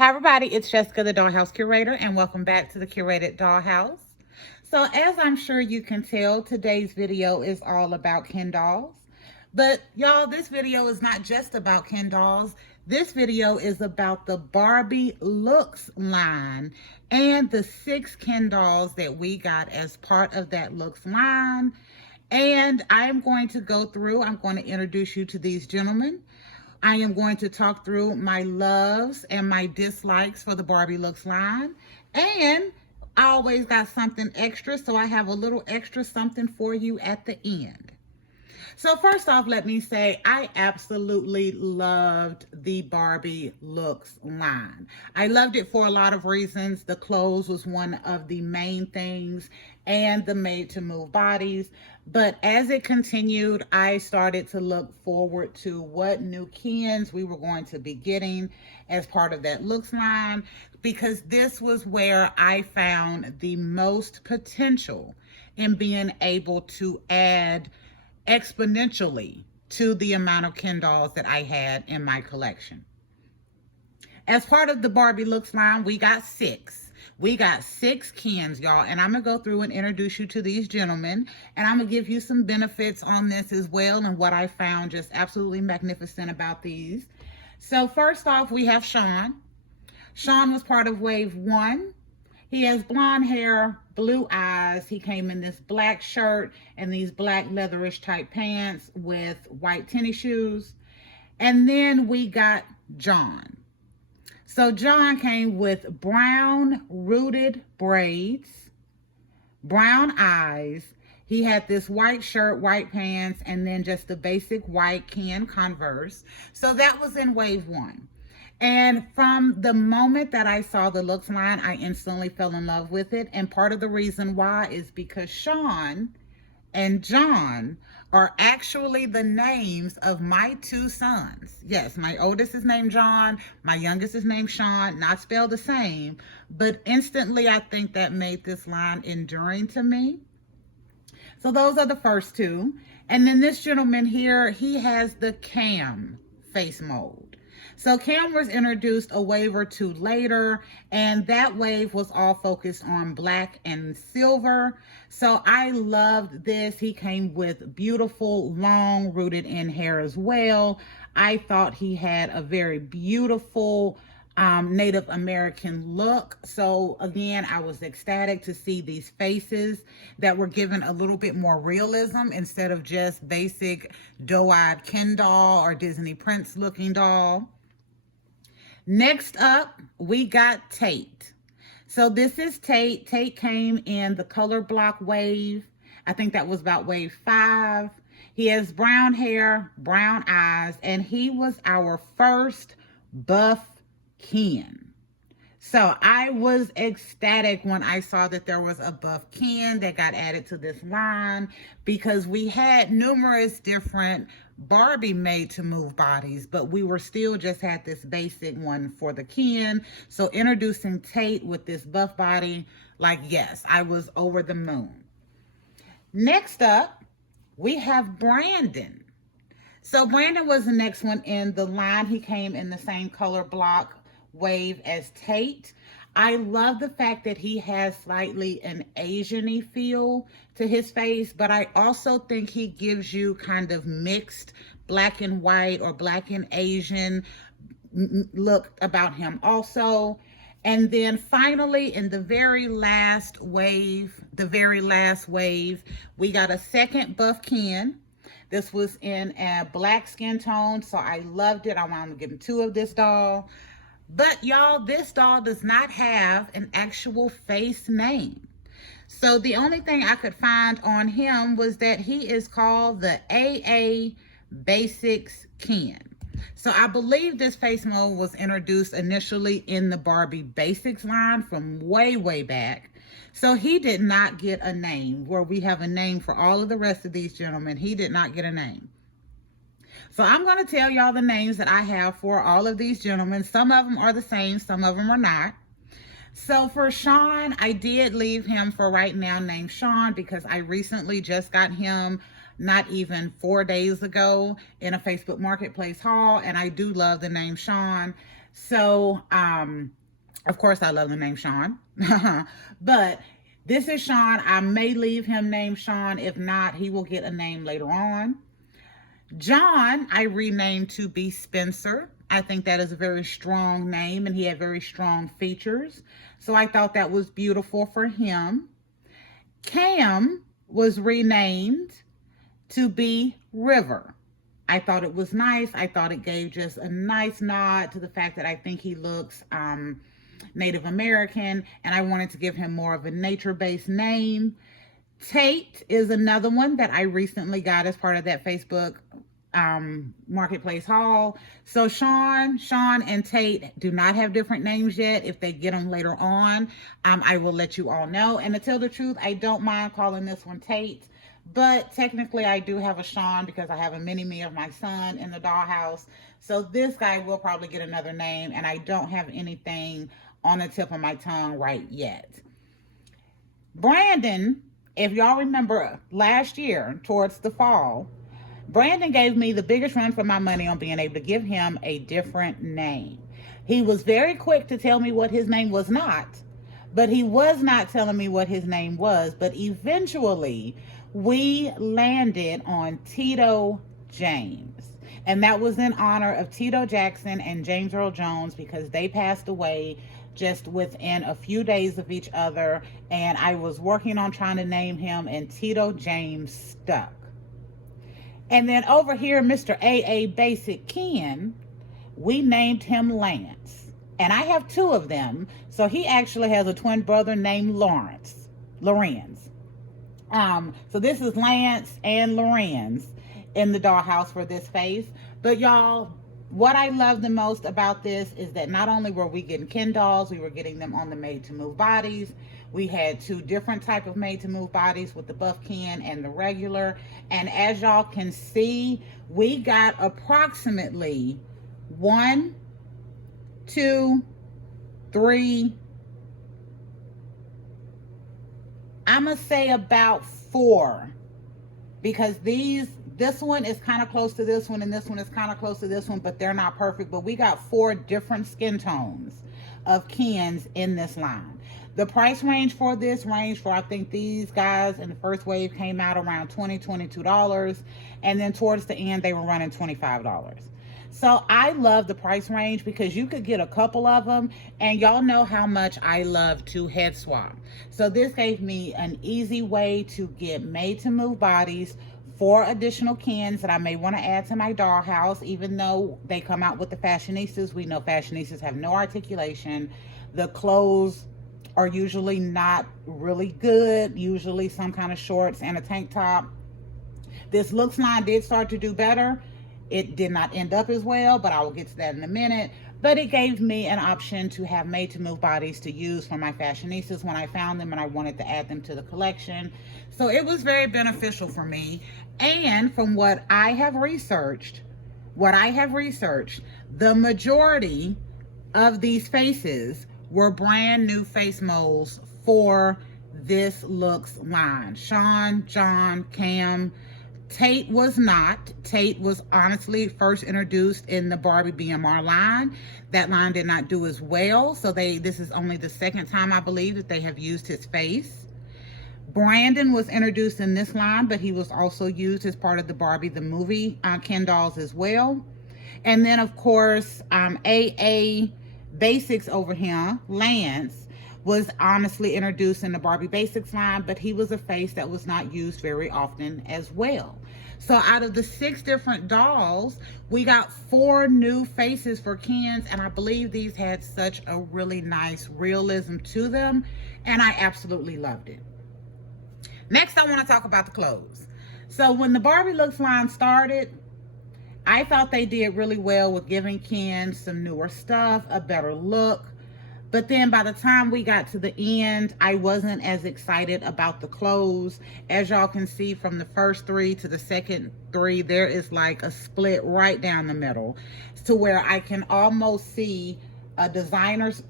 Hi everybody, it's Jessica, the Dollhouse Curator, and welcome back to the Curated Dollhouse. So as I'm sure you can tell, today's video is all about Ken dolls. But y'all, this video is not just about Ken dolls. This video is about the Barbie Looks line and the 6 Ken dolls that we got as part of that Looks line. And I'm going to go through, I'm going to introduce you to these gentlemen. I am going to talk through my loves and my dislikes for the Barbie Looks line. And I always got something extra, so I have a little extra something for you at the end. So first off, let me say I absolutely loved the Barbie Looks line. I loved it for a lot of reasons. The clothes was one of the main things, and the made to move bodies. But as it continued, I started to look forward to what new Kens we were going to be getting as part of that Looks line, because this was where I found the most potential in being able to add exponentially to the amount of Ken dolls that I had in my collection. As part of the Barbie Looks line, we got 6. We got 6 Kens, y'all, and I'm going to go through and introduce you to these gentlemen, and I'm going to give you some benefits on this as well and what I found just absolutely magnificent about these. So first off, we have Sean. Sean was part of Wave 1. He has blonde hair, blue eyes. He came in this black shirt and these black leatherish type pants with white tennis shoes. And then we got John. So John came with brown rooted braids, brown eyes. He had this white shirt, white pants, and then just the basic white Ken Converse. So that was in Wave 1. And from the moment that I saw the Looks line, I instantly fell in love with it. And part of the reason why is because Sean and John are actually the names of my 2 sons. Yes, my oldest is named John. My youngest is named Sean, not spelled the same. But instantly, I think that made this line enduring to me. So those are the first 2. And then this gentleman here, he has the Cam face mold. So Cam was introduced a wave or 2 later, and that wave was all focused on black and silver. So I loved this. He came with beautiful, long rooted in hair as well. I thought he had a very beautiful Native American look. So again, I was ecstatic to see these faces that were given a little bit more realism instead of just basic doe-eyed Ken doll or Disney Prince looking doll. Next up, we got Tate. So this is Tate. Tate came in the color block wave. I think that was about wave 5. He has brown hair, brown eyes, and he was our first buff Ken. So I was ecstatic when I saw that there was a buff Ken that got added to this line, because we had numerous different Barbie made to move bodies, but we were still just had this basic one for the Ken. So introducing Tate with this buff body, like, yes, I was over the moon. Next up, we have Brandon. So Brandon was the next one in the line. He came in the same color block wave as Tate. I love the fact that he has slightly an Asian-y feel to his face, but I also think he gives you kind of mixed black and white or black and Asian look about him also. And then finally, in the very last wave, we got a second buff Ken. This was in a black skin tone, so I loved it. I wanted to give him 2 of this doll. But y'all, this doll does not have an actual face name. So the only thing I could find on him was that he is called the AA Basics Ken. So I believe this face mold was introduced initially in the Barbie Basics line from way, way back. So he did not get a name, where we have a name for all of the rest of these gentlemen. He did not get a name. So I'm going to tell y'all the names that I have for all of these gentlemen. Some of them are the same, some of them are not. So for Sean, I did leave him for right now named Sean, because I recently just got him not even 4 days ago in a Facebook Marketplace haul, and I do love the name Sean. So, of course, I love the name Sean. But this is Sean. I may leave him named Sean. If not, he will get a name later on. John, I renamed to be Spencer. I think that is a very strong name, and he had very strong features. So I thought that was beautiful for him. Cam was renamed to be River. I thought it was nice. I thought it gave just a nice nod to the fact that I think he looks Native American, and I wanted to give him more of a nature-based name. Tate is another one that I recently got as part of that Facebook marketplace haul. So Sean, and Tate do not have different names yet. If they get them later on, I will let you all know. And to tell the truth, I don't mind calling this one Tate, but technically I do have a Sean because I have a mini-me of my son in the dollhouse. So this guy will probably get another name, and I don't have anything on the tip of my tongue right yet. Brandon, if y'all remember last year towards the fall, Brandon gave me the biggest run for my money on being able to give him a different name. He was very quick to tell me what his name was not, but he was not telling me what his name was. But eventually, we landed on Tito James. And that was in honor of Tito Jackson and James Earl Jones, because they passed away just within a few days of each other. And I was working on trying to name him, and Tito James stuck. And then over here, Mr. A.A. Basic Ken, we named him Lance. And I have two of them. So he actually has a twin brother named Lorenz. So this is Lance and Lorenz in the dollhouse for this face. But y'all, what I love the most about this is that not only were we getting Ken dolls, we were getting them on the made to move bodies. We had two different type of made to move bodies with the buff Ken and the regular. And as y'all can see, we got approximately 1, 2, 3, I'm gonna say about 4, because this one is kind of close to this one, and this one is kind of close to this one, but they're not perfect. But we got 4 different skin tones of Kens in this line. The price range for this range for, I think these guys in the first wave came out around $20, $22. And then towards the end, they were running $25. So I love the price range because you could get a couple of them, and y'all know how much I love to head swap. So this gave me an easy way to get made to move bodies, 4 additional Kens that I may want to add to my dollhouse. Even though they come out with the fashionistas, we know fashionistas have no articulation. The clothes are usually not really good, usually some kind of shorts and a tank top. This looks line did start to do better. It did not end up as well, but I will get to that in a minute. But it gave me an option to have made to move bodies to use for my fashionistas when I found them and I wanted to add them to the collection. So it was very beneficial for me. And from what I have researched, the majority of these faces were brand new face molds for this looks line. Sean, John, Cam. Tate was not. Tate was honestly first introduced in the Barbie BMR line. That line did not do as well. So this is only the second time, I believe, that they have used his face. Brandon was introduced in this line, but he was also used as part of the Barbie the movie Ken dolls as well. And then, of course, A.A. Basics over here, Lance, was honestly introduced in the Barbie Basics line, but he was a face that was not used very often as well. So out of the 6 different dolls, we got 4 new faces for Kens, and I believe these had such a really nice realism to them, and I absolutely loved it. Next, I want to talk about the clothes. So when the Barbie Looks line started, I thought they did really well with giving Ken some newer stuff, a better look. But then by the time we got to the end, I wasn't as excited about the clothes. As y'all can see, from the first 3 to the second 3, there is like a split right down the middle, to where I can almost see a designer's,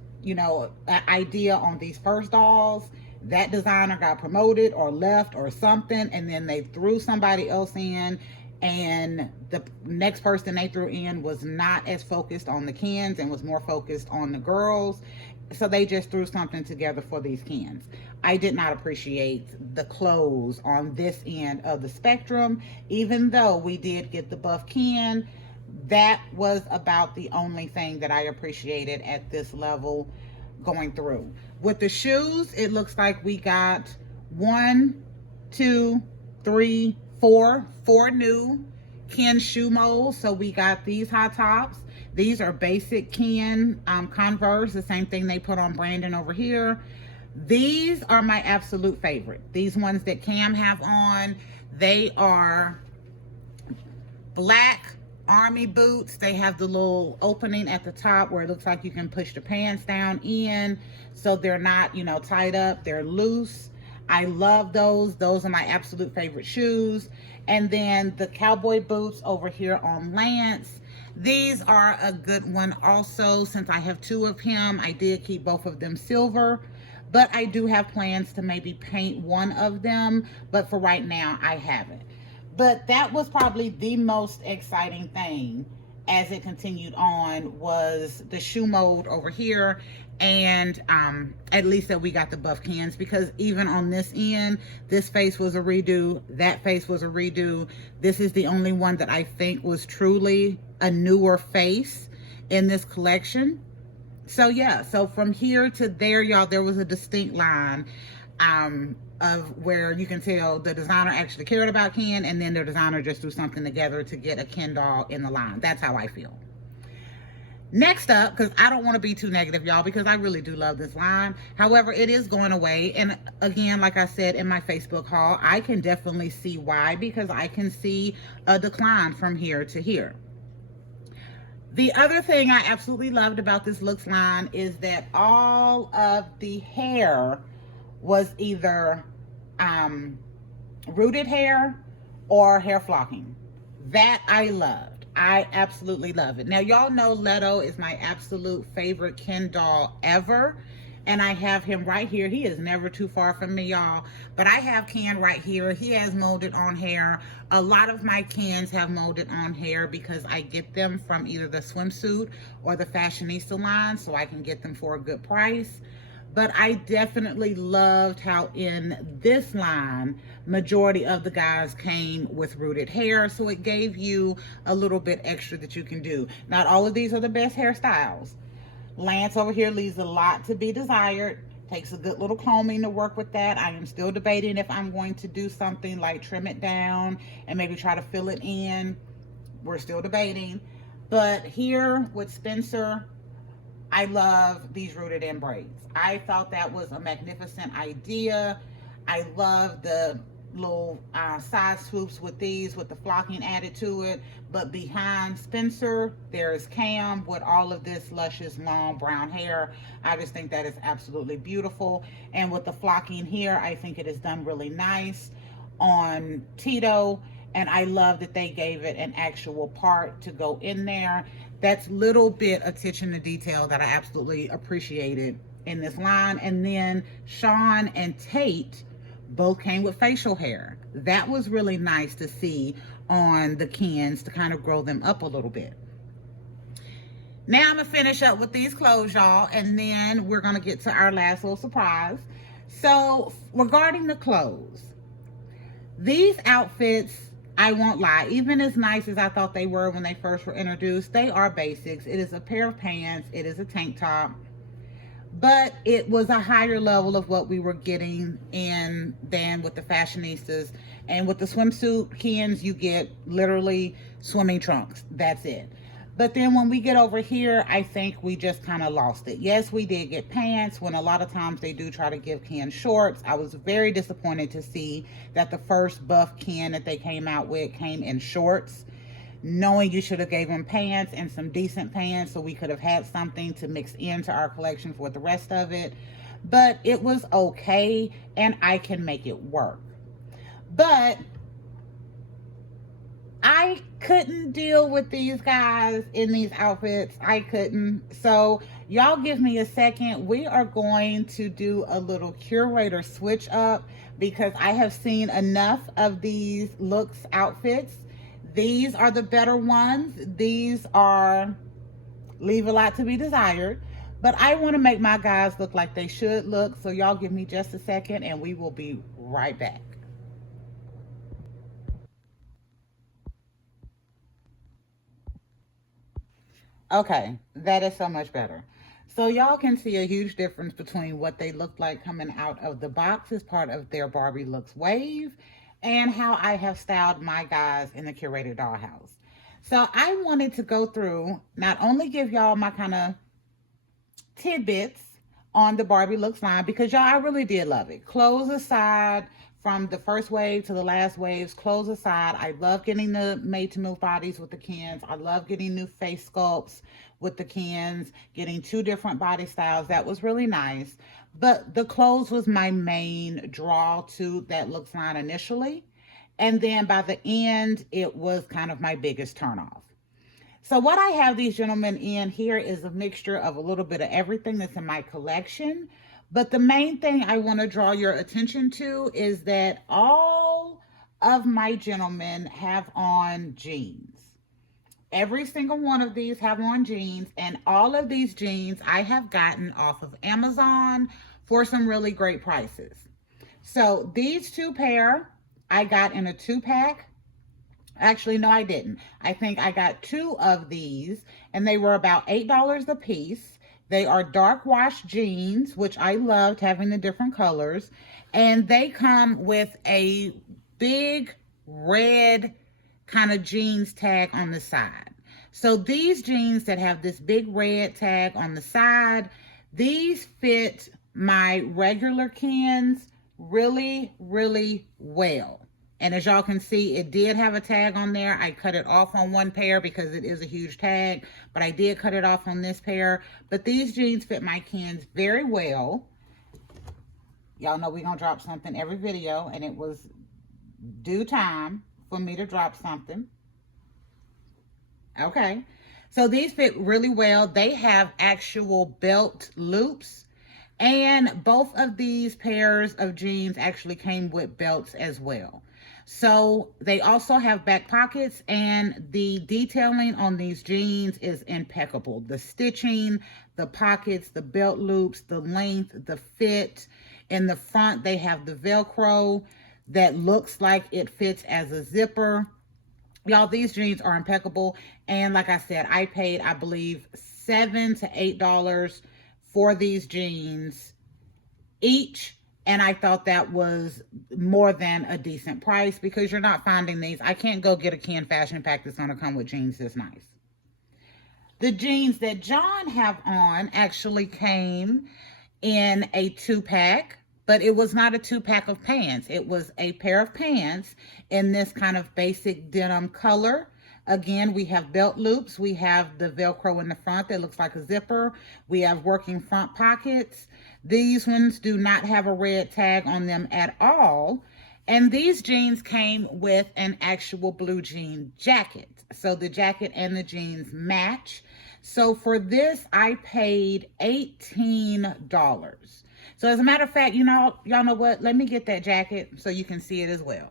idea on these first dolls. That designer got promoted or left or something, and then they threw somebody else in. and the next person they threw in was not as focused on the Kens and was more focused on the girls. So they just threw something together for these Kens. I did not appreciate the clothes on this end of the spectrum, even though we did get the buff Ken. That was about the only thing that I appreciated at this level going through. With the shoes, it looks like we got 1, 2, 3, 4 new Ken shoe molds. So we got these high tops. These are basic Ken Converse, the same thing they put on Brandon over here. These are my absolute favorite. These ones that Cam have on, they are black army boots. They have the little opening at the top where it looks like you can push the pants down in, so they're not, you know, tied up, they're loose. I love those. Those are my absolute favorite shoes. And then the cowboy boots over here on Lance. These are a good one also. Since I have 2 of him, I did keep both of them silver, but I do have plans to maybe paint one of them, but for right now I haven't. But that was probably the most exciting thing as it continued on, was the shoe mold over here, and at least that we got the buff Kens, because even on this end, this face was a redo, that face was a redo. This is the only one that I think was truly a newer face in this collection. So yeah, so from here to there, y'all, there was a distinct line of where you can tell the designer actually cared about Ken, and then the designer just threw something together to get a Ken doll in the line. That's how I feel. Next up, because I don't want to be too negative, y'all, because I really do love this line. However, it is going away. And again, like I said in my Facebook haul, I can definitely see why, because I can see a decline from here to here. The other thing I absolutely loved about this looks line is that all of the hair was either rooted hair or hair flocking. That I loved. I absolutely love it. Now, y'all know Leto is my absolute favorite Ken doll ever, and I have him right here. He is never too far from me, y'all, but I have Ken right here. He has molded on hair. A lot of my Kens have molded on hair because I get them from either the swimsuit or the fashionista line, so I can get them for a good price. But I definitely loved how in this line, majority of the guys came with rooted hair, so it gave you a little bit extra that you can do. Not all of these are the best hairstyles. Lance over here leaves a lot to be desired. Takes a good little combing to work with that. I am still debating if I'm going to do something like trim it down and maybe try to fill it in. We're still debating. But here with Spencer, I love these rooted in braids. I thought that was a magnificent idea. I love the little side swoops with these, with the flocking added to it. But behind Spencer, there's Cam with all of this luscious long brown hair. I just think that is absolutely beautiful. And with the flocking here, I think it is done really nice on Tito. And I love that they gave it an actual part to go in there. That's little bit attention to detail that I absolutely appreciated in this line. And then Sean and Tate both came with facial hair. That was really nice to see on the Kens to kind of grow them up a little bit. Now I'm gonna finish up with these clothes, y'all, and then we're gonna get to our last little surprise. So regarding the clothes, these outfits, I won't lie, even as nice as I thought they were when they first were introduced, they are basics. It is a pair of pants, it is a tank top, but it was a higher level of what we were getting in than with the fashionistas. And with the swimsuit Kens, you get literally swimming trunks. That's it. But then when we get over here, I think we just kind of lost it. Yes, we did get pants, when a lot of times they do try to give Ken shorts. I was very disappointed to see that the first buff Ken that they came out with came in shorts, knowing you should have gave him pants and some decent pants so we could have had something to mix into our collection for the rest of it. But it was okay, and I can make it work. But I couldn't deal with these guys in these outfits. I couldn't. So y'all give me a second. We are going to do a little curator switch up, because I have seen enough of these looks outfits These are the better ones. These are leave a lot to be desired. But I want to make my guys look like they should look. So y'all give me just a second and we will be right back. Okay, that is so much better. So y'all can see a huge difference between what they look like coming out of the box as part of their Barbie Looks wave and how I have styled my guys in the Curated Dollhouse. So I wanted to go through, not only give y'all my kind of tidbits on the Barbie Looks line, because y'all, I really did love it. Clothes aside, from the first wave to the last waves, clothes aside, I love getting the made to move bodies with the Kens. I love getting new face sculpts with the Kens, getting 2 different body styles. That was really nice. But the clothes was my main draw to that Looks line initially. And then by the end, it was kind of my biggest turnoff. So what I have these gentlemen in here is a mixture of a little bit of everything that's in my collection. But the main thing I want to draw your attention to is that all of my gentlemen have on jeans. Every single one of these have on jeans, and all of these jeans I have gotten off of Amazon for some really great prices. So these 2 pair I got in a 2-pack. Actually, no, I didn't. I think I got 2 of these, and they were about $8 a piece. They are dark wash jeans, which I loved having the different colors. And they come with a big red kind of jeans tag on the side. So these jeans that have this big red tag on the side, these fit my regular Kens really, really well. And as y'all can see, it did have a tag on there. I cut it off on one pair because it is a huge tag, but I did cut it off on this pair. But these jeans fit my Kens very well. Y'all know we're going to drop something every video, and it was due time for me to drop something. Okay. So these fit really well. They have actual belt loops. And both of these pairs of jeans actually came with belts as well. So they also have back pockets, and the detailing on these jeans is impeccable. The stitching, the pockets, the belt loops, the length, the fit. In the front, they have the Velcro that looks like it fits as a zipper. Y'all, these jeans are impeccable. And like I said, I paid, I believe, $7 to $8 for these jeans each. And I thought that was more than a decent price, because you're not finding these. I can't go get a Ken fashion pack that's going to come with jeans this nice. The jeans that John have on actually came in a 2-pack, but it was not a 2-pack of pants. It was a pair of pants in this kind of basic denim color. Again, we have belt loops. We have the Velcro in the front that looks like a zipper. We have working front pockets. These ones do not have a red tag on them at all. And these jeans came with an actual blue jean jacket. So the jacket and the jeans match. So for this, I paid $18. So as a matter of fact, y'all know what? Let me get that jacket so you can see it as well.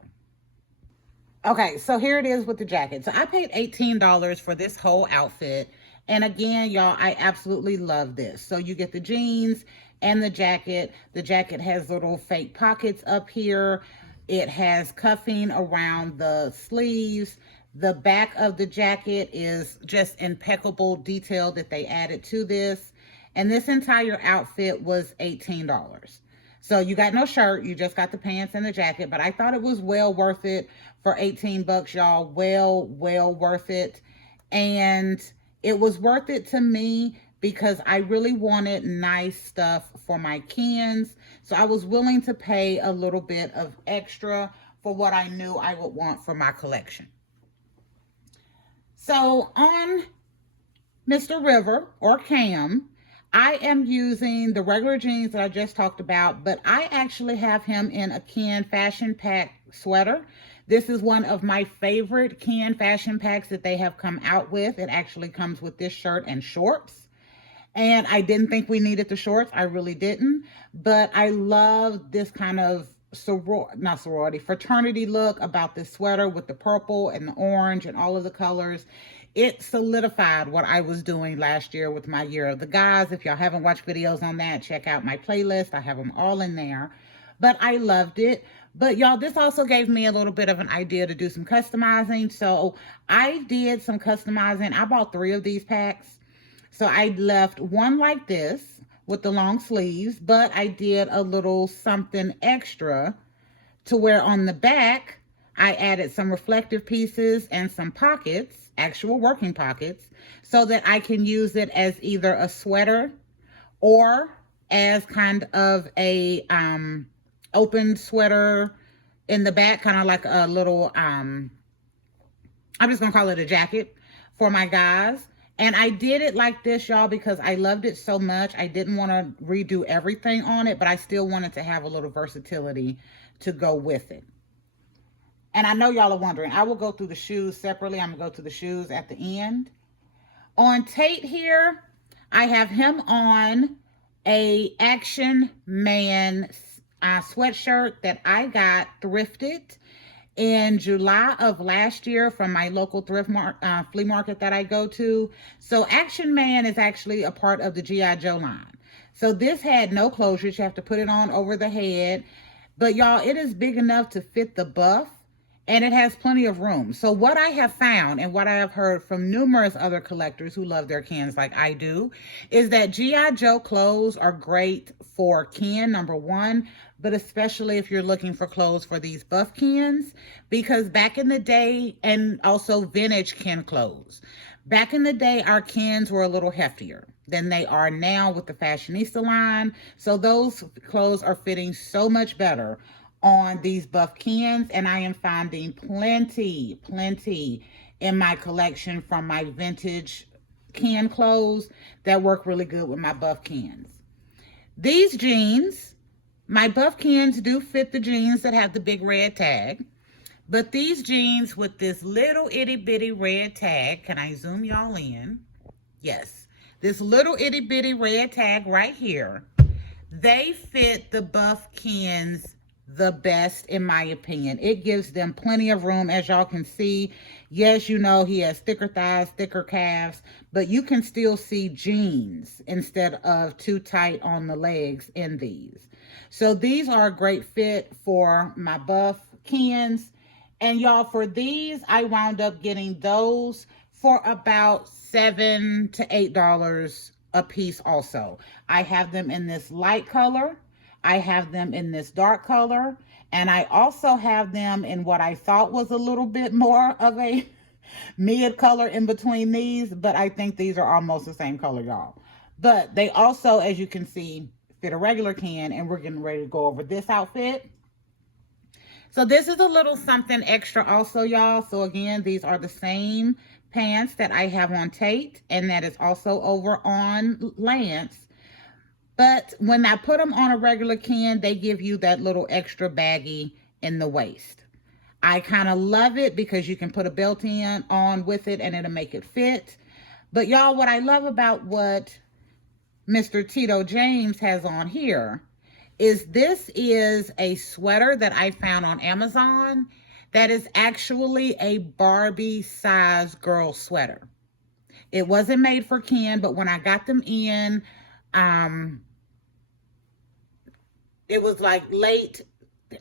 Okay, so here it is with the jacket. So I paid $18 for this whole outfit. And again, y'all, I absolutely love this. So you get the jeans and the jacket. The jacket has little fake pockets up here. It has cuffing around the sleeves. The back of the jacket is just impeccable detail that they added to this. And this entire outfit was $18. So you got no shirt, you just got the pants and the jacket, but I thought it was well worth it for 18 bucks, y'all. Well worth it. And it was worth it to me because I really wanted nice stuff for my Kens. So I was willing to pay a little bit of extra for what I knew I would want for my collection. So on Mr. River, or Cam, I am using the regular jeans that I just talked about, but I actually have him in a Ken fashion pack sweater. This is one of my favorite Ken fashion packs that they have come out with. It actually comes with this shirt and shorts. And I didn't think we needed the shorts. I really didn't. But I love this kind of not sorority, fraternity look about this sweater with the purple and the orange and all of the colors. It solidified what I was doing last year with my Year of the Guys. If y'all haven't watched videos on that, check out my playlist. I have them all in there. But I loved it. But y'all, this also gave me a little bit of an idea to do some customizing. So I did some customizing. I bought 3 of these packs. So I left one like this with the long sleeves, but I did a little something extra to where on the back, I added some reflective pieces and some pockets, actual working pockets, so that I can use it as either a sweater or as kind of a open sweater in the back, kind of like a little, I'm just gonna call it a jacket for my guys. And I did it like this, y'all, because I loved it so much. I didn't want to redo everything on it, but I still wanted to have a little versatility to go with it. And I know y'all are wondering, I will go through the shoes separately. I'm going to go through the shoes at the end. On Tate here, I have him on a Action Man sweatshirt that I got thrifted in July of last year from my local flea market that I go to. So Action Man is actually a part of the G.I. Joe line. So this had no closures. You have to put it on over the head. But y'all, it is big enough to fit the buff, and it has plenty of room. So what I have found and what I have heard from numerous other collectors who love their Kens like I do is that G.I. Joe clothes are great for Ken, number one, but especially if you're looking for clothes for these buff Kens, because back in the day, and also vintage Ken clothes, back in the day, our Kens were a little heftier than they are now with the fashionista line. So those clothes are fitting so much better on these buff Kens, and I am finding plenty in my collection from my vintage Ken clothes that work really good with my buff Kens. These jeans, my buff Kens do fit the jeans that have the big red tag, but these jeans with this little itty bitty red tag, can I zoom y'all in? Yes, this little itty bitty red tag right here, they fit the buff Kens the best, in my opinion. It gives them plenty of room, as y'all can see. Yes, you know, he has thicker thighs, thicker calves, but you can still see jeans instead of too tight on the legs in these. So these are a great fit for my buff Kens. And y'all, for these, I wound up getting those for about $7 to $8 a piece also. I have them in this light color. I have them in this dark color, and I also have them in what I thought was a little bit more of a mid color in between these, but I think these are almost the same color, y'all. But they also, as you can see, fit a regular Ken, and we're getting ready to go over this outfit. So this is a little something extra also, y'all. So again, these are the same pants that I have on Tate, and that is also over on Lance. But when I put them on a regular Ken, they give you that little extra baggy in the waist. I kind of love it because you can put a belt on with it and it'll make it fit. But y'all, what I love about what Mr. Tito James has on here is this is a sweater that I found on Amazon that is actually a Barbie size girl sweater. It wasn't made for Ken, but when I got them in, it was like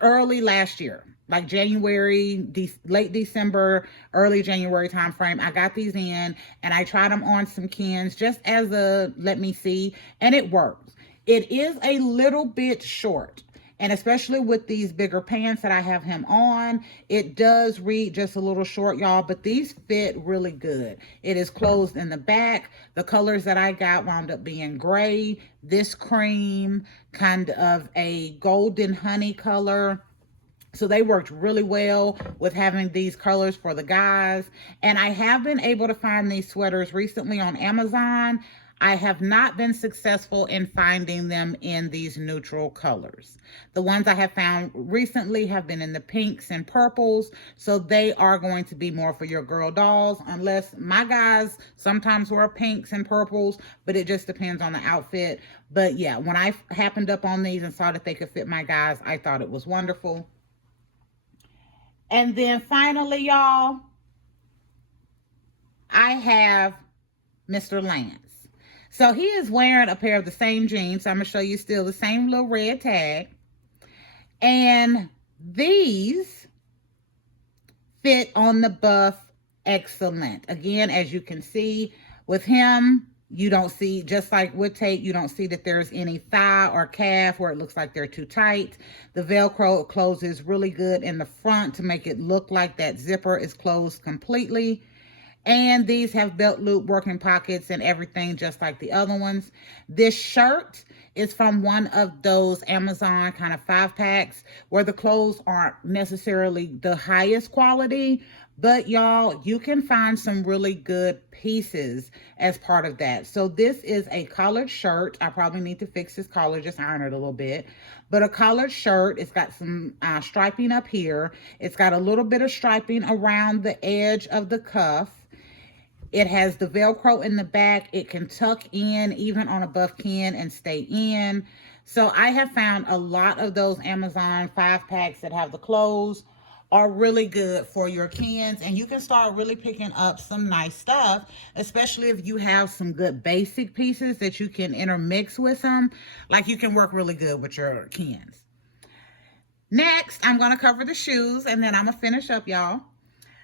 early last year, like January, late December, early January time frame. I got these in and I tried them on some Kens just as a let me see, and it works. It is a little bit short, and especially with these bigger pants that I have him on, it does read just a little short, y'all, but these fit really good. It is closed in the back. The colors that I got wound up being gray, this cream, kind of a golden honey color. So they worked really well with having these colors for the guys. And I have been able to find these sweaters recently on Amazon. I have not been successful in finding them in these neutral colors. The ones I have found recently have been in the pinks and purples, so they are going to be more for your girl dolls, unless my guys sometimes wear pinks and purples, but it just depends on the outfit. But yeah, when I happened up on these and saw that they could fit my guys, I thought it was wonderful. And then finally, y'all, I have Mr. Lance. So he is wearing a pair of the same jeans. So I'm going to show you still the same little red tag. And these fit on the buff excellent. Again, as you can see with him, you don't see, just like with tape, you don't see that there's any thigh or calf where it looks like they're too tight. The Velcro closes really good in the front to make it look like that zipper is closed completely. And these have belt loop working pockets and everything just like the other ones. This shirt is from one of those Amazon kind of 5-packs where the clothes aren't necessarily the highest quality, but y'all, you can find some really good pieces as part of that. So this is a collared shirt. I probably need to fix this collar, just iron it a little bit. But a collared shirt, it's got some striping up here. It's got a little bit of striping around the edge of the cuff. It has the Velcro in the back. It can tuck in even on a buff Ken and stay in. So I have found a lot of those Amazon 5-packs that have the clothes are really good for your Kens, and you can start really picking up some nice stuff, especially if you have some good basic pieces that you can intermix with them. Like, you can work really good with your Kens. Next, I'm going to cover the shoes, and then I'm going to finish up, y'all.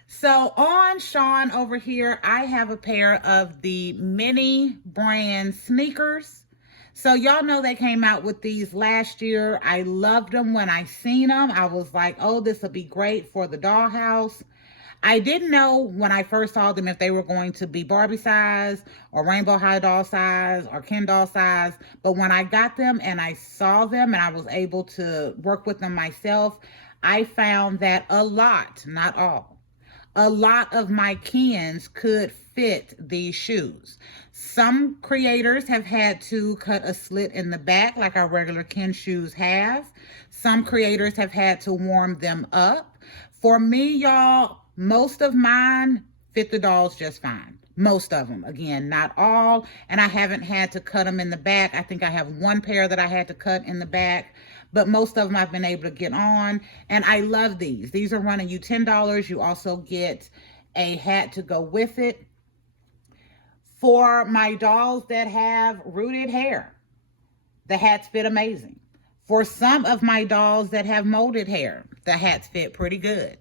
So on Sean over here, I have a pair of the Mini brand sneakers. So y'all know they came out with these last year. I loved them when I seen them. I was like, oh, this will be great for the Dollhouse. I didn't know when I first saw them if they were going to be Barbie size or Rainbow High doll size or Ken doll size. But when I got them and I saw them and I was able to work with them myself, I found that a lot, not all, a lot of my Kens could fit these shoes. Some creators have had to cut a slit in the back like our regular Ken shoes have. Some creators have had to warm them up. For me, y'all, most of mine fit the dolls just fine. Most of them. Again, not all. And I haven't had to cut them in the back. I think I have one pair that I had to cut in the back, but most of them I've been able to get on. And I love these. These are running you $10. You also get a hat to go with it. For my dolls that have rooted hair, the hats fit amazing. For some of my dolls that have molded hair, the hats fit pretty good.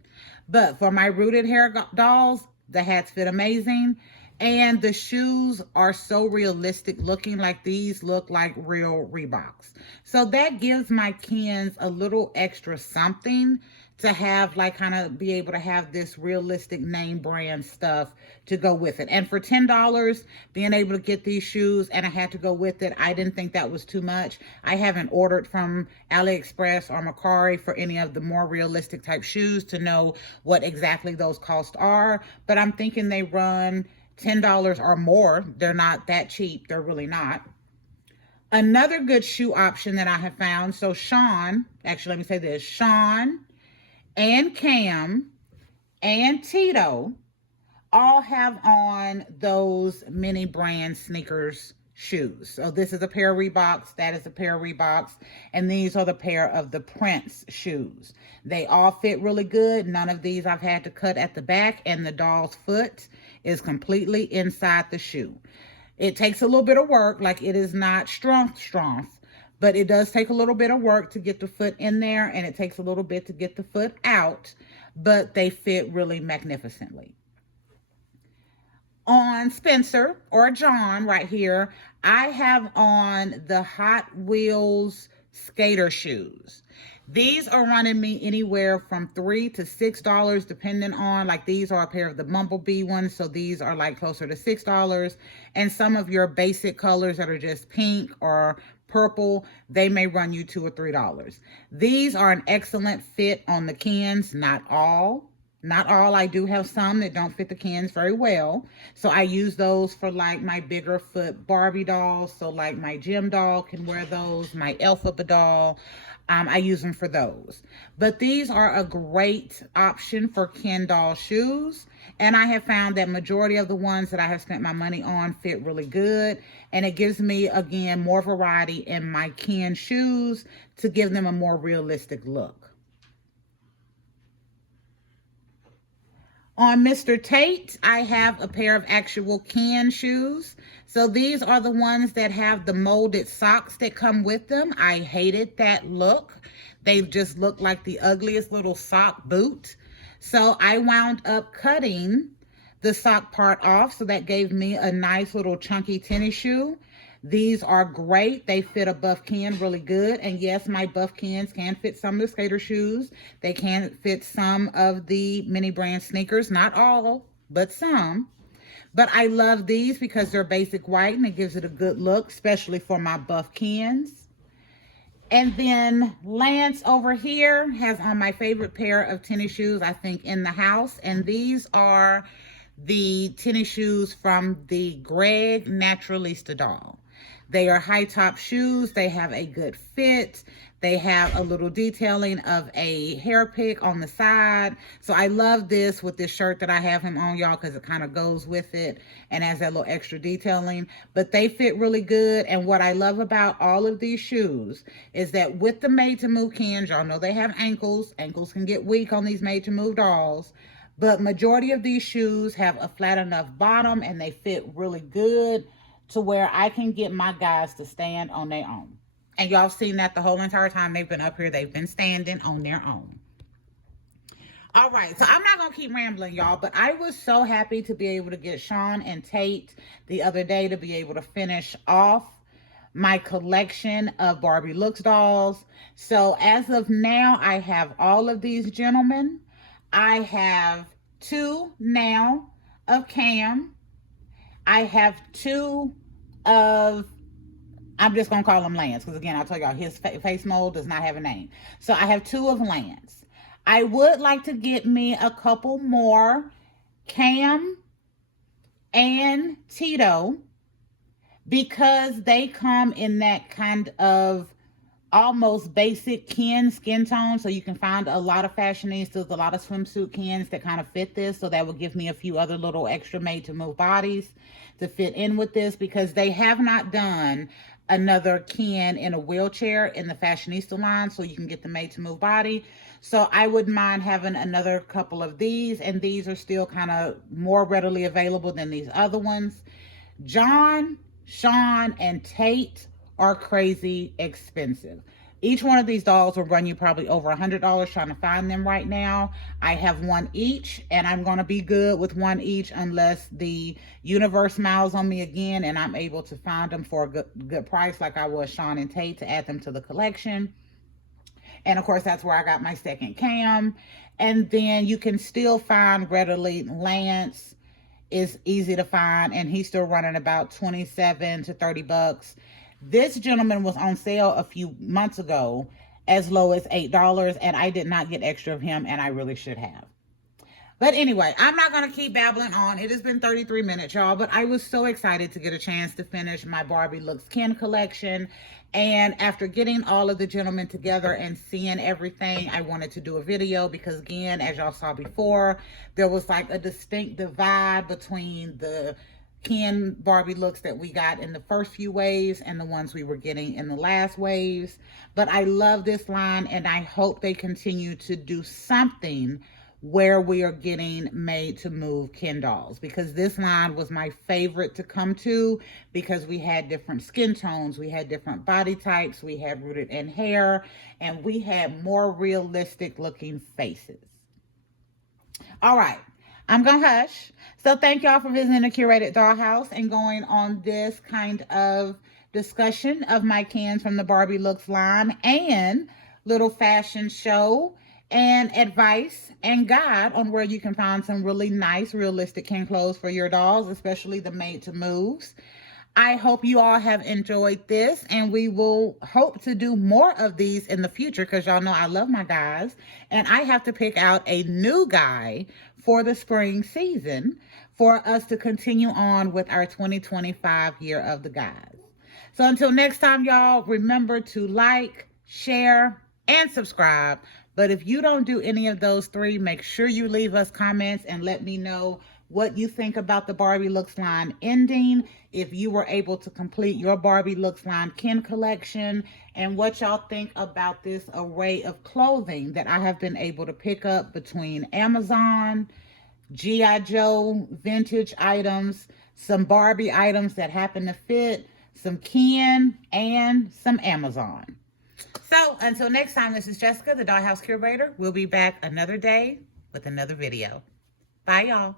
But for my rooted hair dolls, the hats fit amazing. And the shoes are so realistic looking, like these look like real Reeboks. So that gives my Kens a little extra something to have, like, kind of be able to have this realistic name brand stuff to go with it. And for $10, being able to get these shoes and I had to go with it, I didn't think that was too much. I haven't ordered from AliExpress or Mercari for any of the more realistic type shoes to know what exactly those costs are. But I'm thinking they run $10 or more. They're not that cheap. They're really not. Another good shoe option that I have found. So Sean, actually, let me say this. Sean and Cam and Tito all have on those Mini brand sneakers shoes. So this is a pair of Reeboks, that is a pair of Reeboks, and these are the pair of the Prince shoes. They all fit really good. None of these I've had to cut at the back, and the doll's foot is completely inside the shoe. It takes a little bit of work, like it is not strong, but it does take a little bit of work to get the foot in there, and it takes a little bit to get the foot out, but they fit really magnificently. On Spencer or John right here, I have on the Hot Wheels skater shoes. These are running me anywhere from $3 to $6, depending on, like, these are a pair of the Bumblebee ones, so these are like closer to $6. And some of your basic colors that are just pink or purple, they may run you $2 or $3. These are an excellent fit on the Kens, not all. Not all. I do have some that don't fit the cans very well. So I use those for like my bigger foot Barbie dolls. So like my gym doll can wear those, my Elphaba doll. I use them for those. But these are a great option for Ken doll shoes. And I have found that majority of the ones that I have spent my money on fit really good. And it gives me, again, more variety in my Ken shoes to give them a more realistic look. On Mr. Tate, I have a pair of actual Ken shoes. So these are the ones that have the molded socks that come with them. I hated that look. They just look like the ugliest little sock boot. So I wound up cutting the sock part off. So that gave me a nice little chunky tennis shoe. These are great. They fit a buff Ken really good. And yes, my buff Kens can fit some of the skater shoes. They can fit some of the mini brand sneakers. Not all, but some. But I love these because they're basic white and it gives it a good look, especially for my buff Kens. And then Lance over here has on my favorite pair of tennis shoes, I think, in the house. And these are the tennis shoes from the Greg Naturalista doll. They are high top shoes. They have a good fit. They have a little detailing of a hair pick on the side. So I love this with this shirt that I have him on, y'all, because it kind of goes with it and has that little extra detailing. But they fit really good. And what I love about all of these shoes is that with the made to move Kens, y'all know they have ankles. Ankles can get weak on these made to move dolls. But majority of these shoes have a flat enough bottom and they fit really good to where I can get my guys to stand on their own. And y'all seen that the whole entire time they've been up here. They've been standing on their own. All right, so I'm not going to keep rambling, y'all, but I was so happy to be able to get Sean and Tate the other day to be able to finish off my collection of Barbie Looks dolls. So as of now, I have all of these gentlemen. I have 2 now of Cam. I have 2 of, I'm just going to call him Lance, because again, I told y'all his face mold does not have a name. So I have 2 of Lance. I would like to get me a couple more Cam and Tito, because they come in that kind of almost basic Ken skin tone. So you can find a lot of fashionistas, a lot of swimsuit Kens that kind of fit this. So that will give me a few other little extra made to move bodies to fit in with this, because they have not done another Ken in a wheelchair in the fashionista line. So you can get the made to move body. So I wouldn't mind having another couple of these, and these are still kind of more readily available than these other ones. John, Sean, and Tate are crazy expensive. Each one of these dolls will run you probably over $100 trying to find them right now. I have 1 each, and I'm going to be good with 1 each unless the universe smiles on me again and I'm able to find them for a good price, like I was Sean and Tate, to add them to the collection. And of course, that's where I got my second Cam. And then you can still find readily Lance is easy to find, and he's still running about 27 to 30 bucks. This gentleman was on sale a few months ago as low as $8, and I did not get extra of him, and I really should have. But anyway, I'm not going to keep babbling on. It has been 33 minutes, y'all, but I was so excited to get a chance to finish my Barbie Looks Ken collection. And after getting all of the gentlemen together and seeing everything, I wanted to do a video because, again, as y'all saw before, there was like a distinct divide between the Ken Barbie looks that we got in the first few waves and the ones we were getting in the last waves. But I love this line, and I hope they continue to do something where we are getting made to move Ken dolls, because this line was my favorite to come to, because we had different skin tones, we had different body types, we had rooted in hair, and we had more realistic looking faces. All right, I'm gonna hush. So thank y'all for visiting the Curated Dollhouse and going on this kind of discussion of my Kens from the Barbie Looks line and little fashion show and advice and guide on where you can find some really nice, realistic Ken clothes for your dolls, especially the made to moves. I hope you all have enjoyed this, and we will hope to do more of these in the future because y'all know I love my guys, and I have to pick out a new guy for the spring season for us to continue on with our 2025 year of the guys. So until next time, y'all, remember to like, share, and subscribe. But if you don't do any of those three, make sure you leave us comments and let me know what you think about the Barbie Looks line ending, if you were able to complete your Barbie Looks line Ken collection, and what y'all think about this array of clothing that I have been able to pick up between Amazon, G.I. Joe vintage items, some Barbie items that happen to fit, some Ken, and some Amazon. So until next time, this is Jessica, the Dollhouse Curator. We'll be back another day with another video. Bye, y'all.